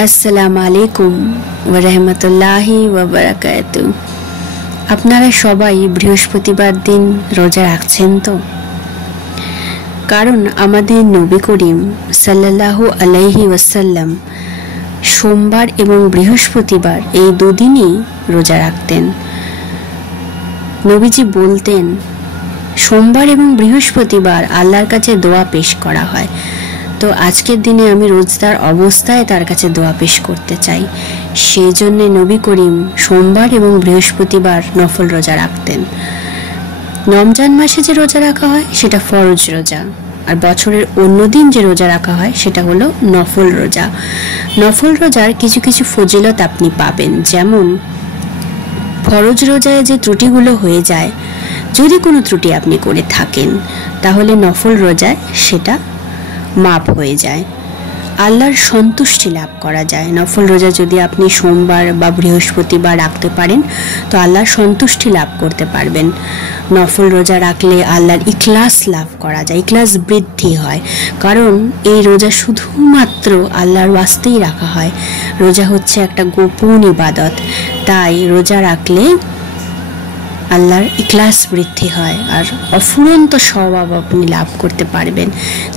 আসসালামু আলাইকুম ওয়া রাহমাতুল্লাহি ওয়া বারাকাতুহু। আপনারা সবাই বৃহস্পতিবার দিন রোজা রাখছেন তো? কারণ আমাদের নবী করিম সাল্লাল্লাহু আলাইহি ওয়াসাল্লাম সোমবার এবং বৃহস্পতিবার এই দুদিনই রোজা রাখতেন। নবীজি বলতেন, সোমবার এবং বৃহস্পতিবার আল্লাহর কাছে দোয়া পেশ করা হয়। তো আজকের দিনে আমি রোজদার অবস্থায় তার কাছে দোয়া পেশ করতে চাই। সেই জন্য নবী করিম সোমবার এবং বৃহস্পতিবার নফল রোজা রাখতেন। রমজান মাসে যে রোজা রাখা হয় সেটা ফরজ রোজা, আর বছরের অন্য দিন যে রোজা রাখা হয় সেটা হলো নফল রোজা। নফল রোজার কিছু কিছু ফজিলত আপনি পাবেন, যেমন ফরজ রোজায় যে ত্রুটিগুলো হয়ে যায়, যদি কোনো ত্রুটি আপনি করে থাকেন তাহলে নফল রোজায় সেটা মাপ হয়ে যায়, আল্লাহর সন্তুষ্টি লাভ করা যায়। নফল রোজা যদি আপনি সোমবার বা বৃহস্পতিবার রাখতে পারেন তো আল্লাহর সন্তুষ্টি লাভ করতে পারবেন। নফল রোজা রাখলে আল্লাহর ইখলাস লাভ করা যায়, ইখলাস বৃদ্ধি হয়, কারণ এই রোজা শুধুমাত্র আল্লাহর ওয়াস্তেই রাখা হয়। রোজা হচ্ছে একটা গোপন ইবাদত, তাই রোজা রাখলে আল্লাহর ইখলাস বৃদ্ধি হয় আর অফুরন্ত সওয়াব আপনি লাভ করতে পারবেন।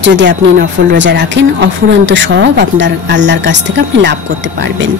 যদি আপনি নফল রোজা রাখেন, অফুরন্ত সওয়াব আপনার আল্লাহর কাছ থেকে আপনি লাভ করতে পারবেন।